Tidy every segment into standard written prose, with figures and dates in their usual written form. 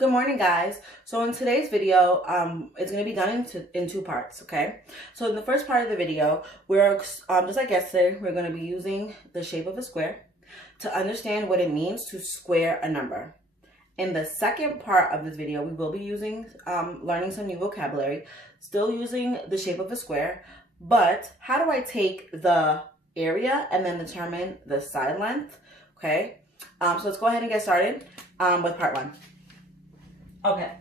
Good morning, guys. So in today's video, it's going to be done in two parts, okay? So in the first part of the video, we're, just like yesterday, we're going to be using the shape of a square to understand what it means to square a number. In the second part of this video, we will be using, learning some new vocabulary, still using the shape of a square, but how do I take the area and then determine the side length, okay? So let's go ahead and get started with part one. Okay,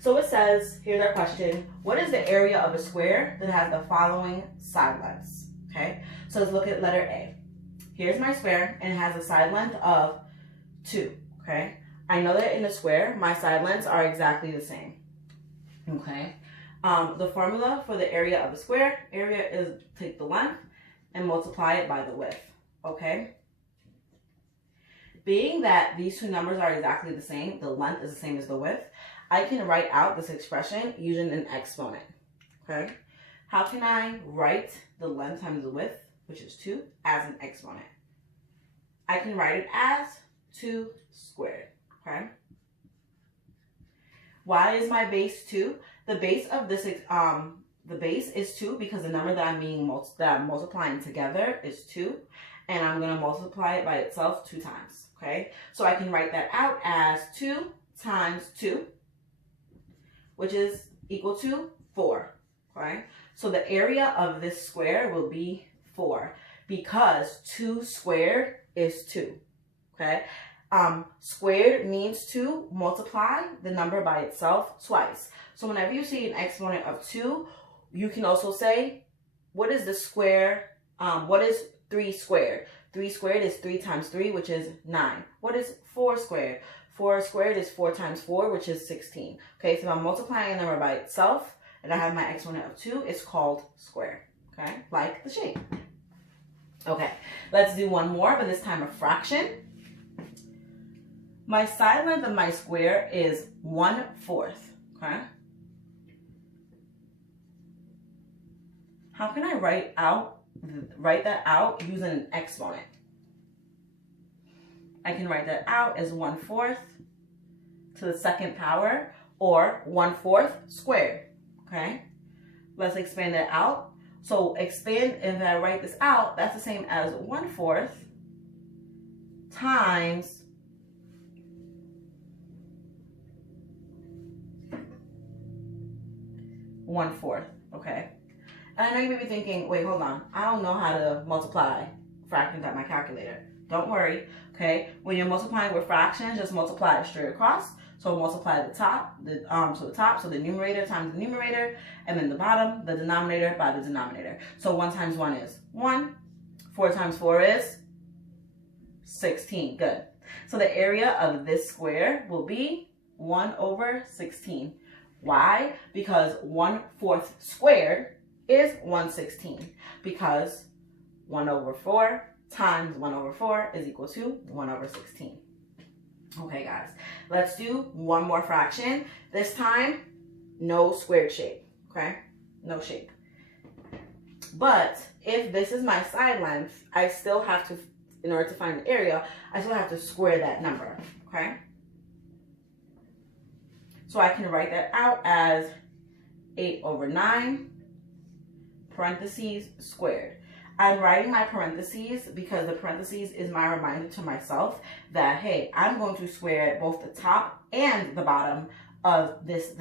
so it says, here's our question, what is the area of a square that has the following side lengths? Okay, so let's look at letter A. Here's my square, and it has a side length of 2, okay? I know that in a square, my side lengths are exactly the same, okay? The formula for the area of a square, area is take the length and multiply it by the width, okay? Being that these two numbers are exactly the same, the length is the same as the width, I can write out this expression using an exponent, okay? How can I write the length times the width, which is 2, as an exponent? I can write it as 2 squared, okay? Why is my base 2? The base of this, the base is 2 because the number that I'm multiplying together is 2, and I'm going to multiply it by itself 2 times, okay? So I can write that out as 2 times 2, which is equal to 4, okay? So the area of this square will be 4 because 2 squared is 2, okay? Squared means to multiply the number by itself twice. So whenever you see an exponent of 2, you can also say, what is the square, what is 3 squared? 3 squared is 3 times 3, which is 9. What is 4 squared? 4 squared is 4 times 4, which is 16. Okay, so if I'm multiplying a number by itself, and I have my exponent of 2, it's called square, okay? Like the shape. Okay, let's do one more, but this time a fraction. My side length of my square is 1/4, okay? How can I write that out using an exponent? I can write that out as 1/4 to the second power, or 1/4 squared, okay? Let's expand that out. So expand, and if I write this out, that's the same as 1/4 times 1/4, okay? And I know you may be thinking, wait, hold on. I don't know how to multiply fractions at my calculator. Don't worry, okay? When you're multiplying with fractions, just multiply it straight across. So multiply the top, so the numerator times the numerator, and then the bottom, the denominator by the denominator. So 1 times 1 is 1. 4 times 4 is 16. Good. So the area of this square will be 1/16. Why? Because 1/4 squared is 1/16, because 1/4 times 1/4 is equal to 1/16. Okay, guys, let's do one more fraction. This time, no squared shape, okay? No shape. But if this is my side length, I still have to, in order to find the area, I still have to square that number, okay? So I can write that out as 8/9 parentheses squared. I'm writing my parentheses because the parentheses is my reminder to myself that, hey, I'm going to square both the top and the bottom of this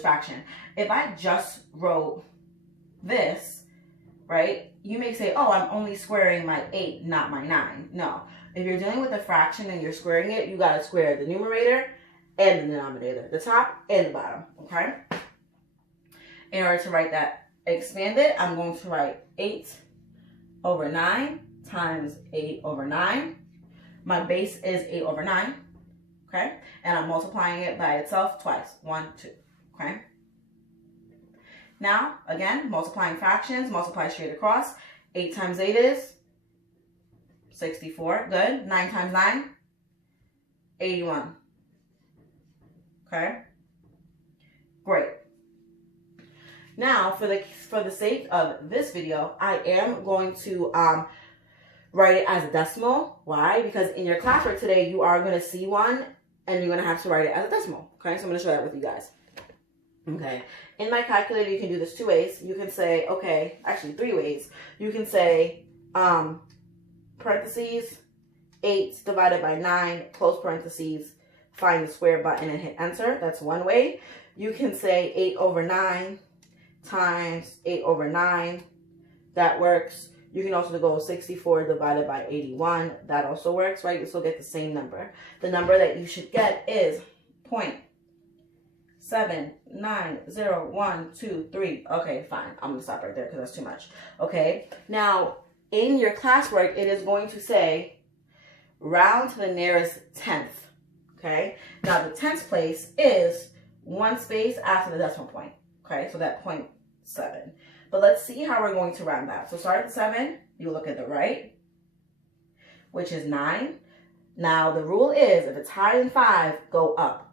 fraction. If I just wrote this, right, you may say, oh, I'm only squaring my 8, not my 9. No, if you're dealing with a fraction and you're squaring it, you got to square the numerator and the denominator, the top and the bottom, okay? In order to write that expanded, I'm going to write 8/9 times 8/9. My base is 8/9, okay? And I'm multiplying it by itself twice, 1, 2, okay? Now, again, multiplying fractions, multiply straight across. 8 times 8 is 64, good. 9 times 9, 81. Okay, great. Now, for the sake of this video, I am going to write it as a decimal. Why? Because in your classwork today, you are going to see one and you're going to have to write it as a decimal. Okay, so I'm going to show that with you guys. Okay, in my calculator, you can do this 2 ways. You can say, okay, actually 3 ways. You can say, parentheses, 8 divided by 9, close parentheses, find the square button and hit enter. That's one way. You can say 8 over 9 times 8 over 9. That works. You can also go 64 divided by 81. That also works, right? You still get the same number. The number that you should get is 0.79012. Okay, fine. I'm going to stop right there because that's too much. Okay. Now, in your classwork, it is going to say round to the nearest tenth. Okay. Now, the tenth place is 1 space after the decimal point. Okay. So that 0.7. But let's see how we're going to round that. So start at the 7. You look at the right, which is 9. Now, the rule is if it's higher than 5, go up.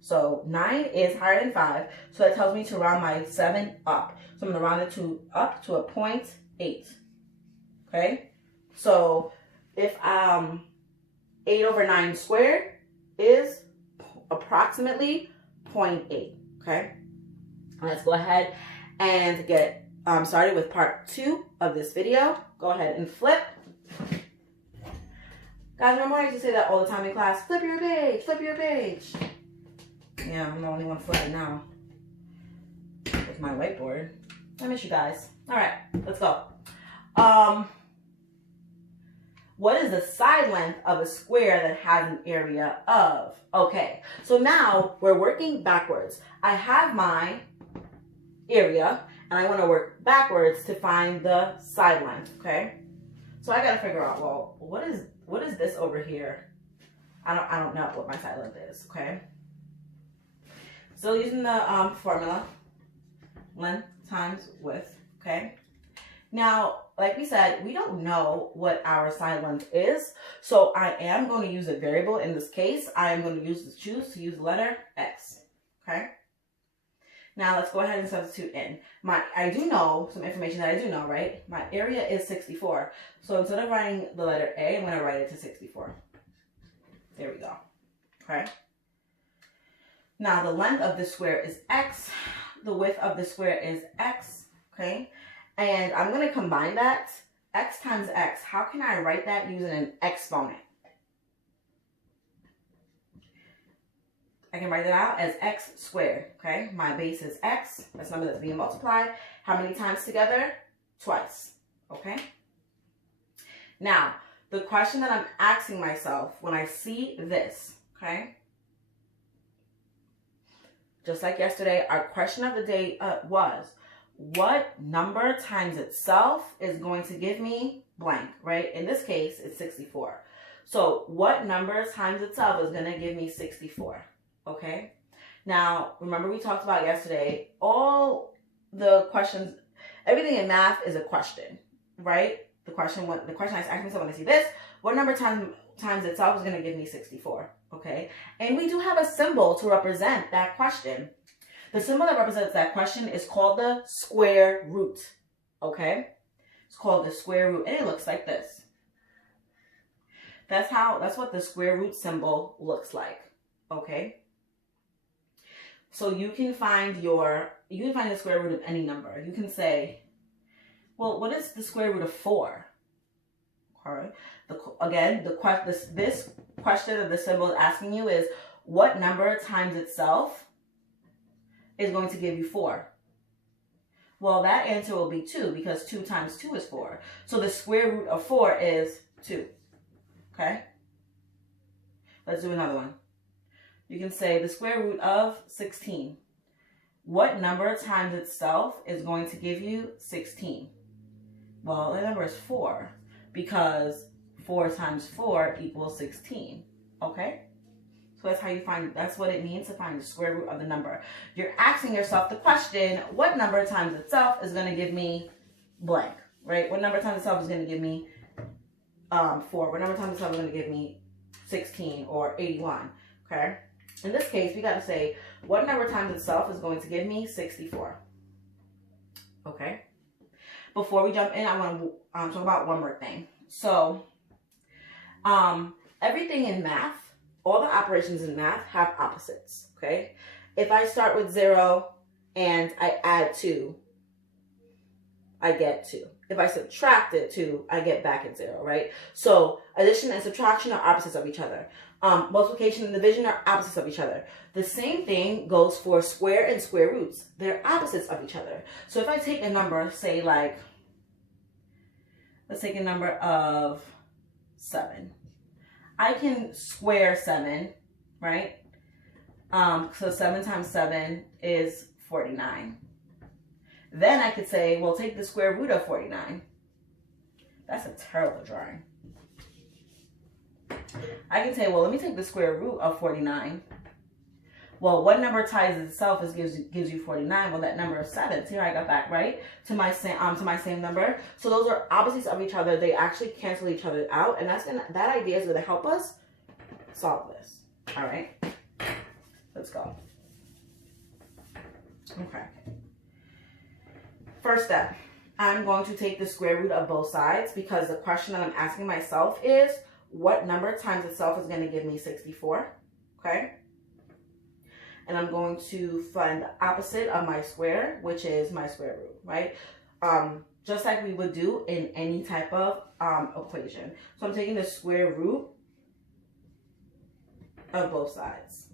So 9 is higher than 5. So that tells me to round my 7 up. So I'm going to round it up to a 0.8. Okay. So if 8 over 9 squared is approximately 0.8. Okay. Let's go ahead and get started with part 2 of this video. Go ahead and flip. Guys, remember I used to say that all the time in class? Flip your page, flip your page. Yeah, I'm the only one flipping now with my whiteboard. I miss you guys. All right, let's go. What is the side length of a square that has an area of? Okay, so now we're working backwards. I have my area, and I want to work backwards to find the side length, okay? So I got to figure out, well, what is this over here? I don't know what my side length is, okay? Still using the formula, length times width, okay? Now, like we said, we don't know what our side length is, so I am going to use a variable. In this case, I am going to choose to use the letter x, okay? Now, let's go ahead and substitute in. I do know some information that I do know, right? My area is 64. So instead of writing the letter A, I'm going to write it to 64. There we go, okay? Now, the length of the square is x. The width of the square is x, okay? And I'm going to combine that, x times x. How can I write that using an exponent? I can write it out as x squared, okay? My base is x. That's the number that's being multiplied. How many times together? Twice, okay? Now, the question that I'm asking myself when I see this, okay? Just like yesterday, our question of the day was, what number times itself is going to give me blank, right? In this case, it's 64. So what number times itself is going to give me 64, okay? Now, remember we talked about yesterday, all the questions, everything in math is a question, right? The question I ask myself when I see this, what number times itself is going to give me 64, okay? And we do have a symbol to represent that question. The symbol that represents that question is called the square root, okay? It's called the square root, and it looks like this. That's what the square root symbol looks like, okay? So you can find the square root of any number. You can say, well, what is the square root of 4? Okay. This question that the symbol is asking you is, what number times itself is going to give you 4? Well, that answer will be 2 because 2 times 2 is 4. So the square root of 4 is 2. Okay? Let's do another one. You can say the square root of 16. What number times itself is going to give you 16? Well, the number is 4 because 4 times 4 equals 16. Okay? So that's what it means to find the square root of the number. You're asking yourself the question, what number times itself is going to give me blank, right? What number times itself is going to give me 4? What number times itself is going to give me 16 or 81, okay? In this case, we got to say, what number times itself is going to give me 64, okay? Before we jump in, I want to talk about one more thing. So, everything in math, all the operations in math have opposites, okay? If I start with 0 and I add 2, I get 2. If I subtract it 2, I get back at 0, right? So addition and subtraction are opposites of each other. Multiplication and division are opposites of each other. The same thing goes for square and square roots. They're opposites of each other. So if I take a number, say like, let's take a number of 7. I can square 7, right? So 7 times 7 is 49. Then I could say, well, take the square root of 49. That's a terrible drawing. I can say, well, let me take the square root of 49. Well, what number ties itself gives you 49? Well, that number is 7. See how I got back right to my same number. So those are opposites of each other. They actually cancel each other out, and that idea is going to help us solve this. All right, let's go. Okay. First step, I'm going to take the square root of both sides because the question that I'm asking myself is, what number times itself is going to give me 64? Okay. And I'm going to find the opposite of my square, which is my square root, right? Just like we would do in any type of equation. So I'm taking the square root of both sides,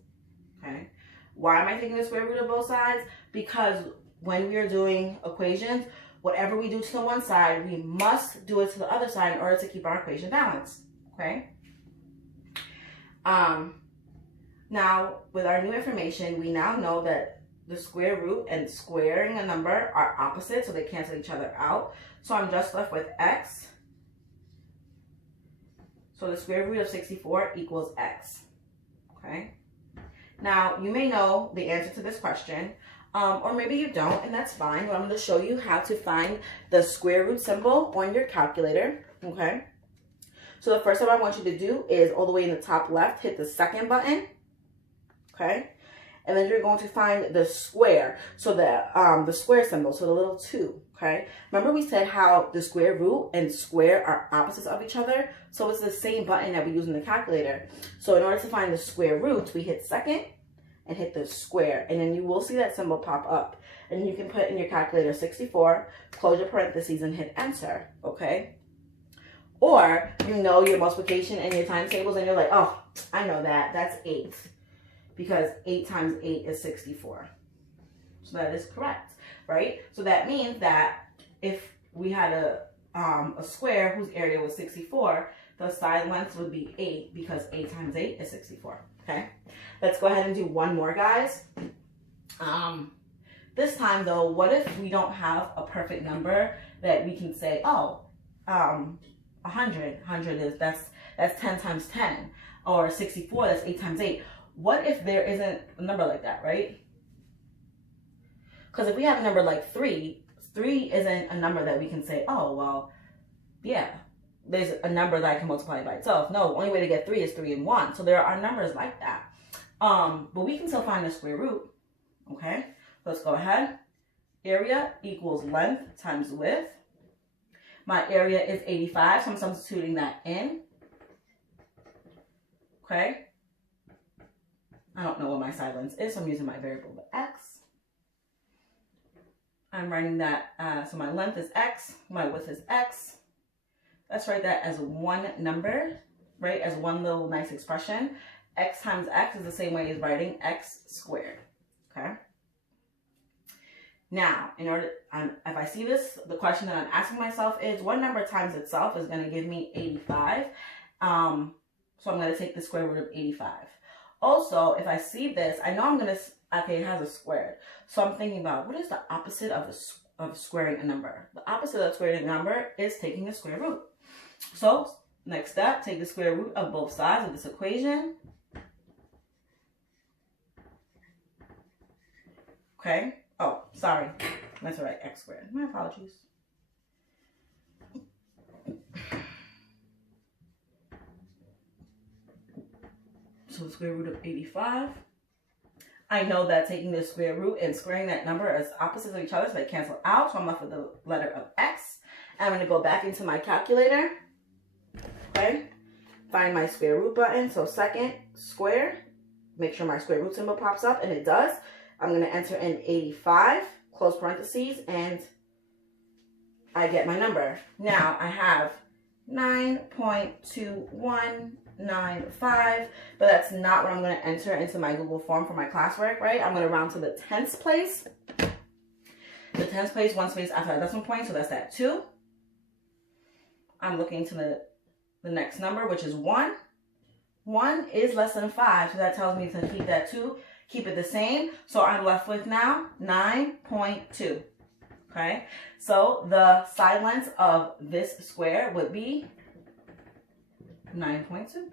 okay? Why am I taking the square root of both sides? Because when we are doing equations, whatever we do to the one side, we must do it to the other side in order to keep our equation balanced, okay? Now, with our new information, we now know that the square root and squaring a number are opposite, so they cancel each other out. So I'm just left with x. So the square root of 64 equals x, okay? Now, you may know the answer to this question, or maybe you don't, and that's fine. But I'm going to show you how to find the square root symbol on your calculator, okay? So the first thing I want you to do is all the way in the top left, hit the second button. Okay, and then you're going to find the square, so the square symbol, so the little 2, okay? Remember we said how the square root and square are opposites of each other? So it's the same button that we use in the calculator. So in order to find the square root, we hit second and hit the square, and then you will see that symbol pop up. And you can put in your calculator 64, close your parentheses, and hit enter, okay? Or you know your multiplication and your times tables, and you're like, oh, I know that, that's 8. Because 8 times 8 is 64. So that is correct, right? So that means that if we had a square whose area was 64, the side length would be 8 because 8 times 8 is 64, okay? Let's go ahead and do one more, guys. This time, though, what if we don't have a perfect number that we can say, oh, 100. 100 is, that's 10 times 10. Or 64, that's 8 times 8. What if there isn't a number like that, right? Because if we have a number like 3, 3 isn't a number that we can say, oh, well, yeah, there's a number that I can multiply by itself. No, the only way to get 3 is 3 and 1. So there are numbers like that. But we can still find the square root, okay? Let's go ahead. Area equals length times width. My area is 85, so I'm substituting that in, okay? I don't know what my side length is, so I'm using my variable x. I'm writing that, so my length is x, my width is x. Let's write that as one number, right? As one little nice expression. X times x is the same way as writing x squared, okay? Now, in order, if I see this, the question that I'm asking myself is, what number times itself is going to give me 85? So I'm going to take the square root of 85. Also, if I see this, I know I'm going to, okay, it has a squared. So I'm thinking about, what is the opposite of squaring a number? The opposite of squaring a number is taking the square root. So, next step, take the square root of both sides of this equation. Okay. Oh, sorry. That's all right, x squared. My apologies. So the square root of 85. I know that taking the square root and squaring that number is opposites of each other, so they cancel out. So I'm left with the letter of x. I'm going to go back into my calculator. Okay. Find my square root button. So second, square. Make sure my square root symbol pops up, and it does. I'm going to enter in 85, close parentheses, and I get my number. Now I have 9.2195, but that's not what I'm going to enter into my Google form for my classwork, right? I'm going to round to the tens place. The tens place, one space after that decimal point, so that's that 2. I'm looking to the next number, which is 1. 1 is less than 5, so that tells me to keep that 2, keep it the same. So I'm left with now 9.2. Okay, so the side length of this square would be 9.2.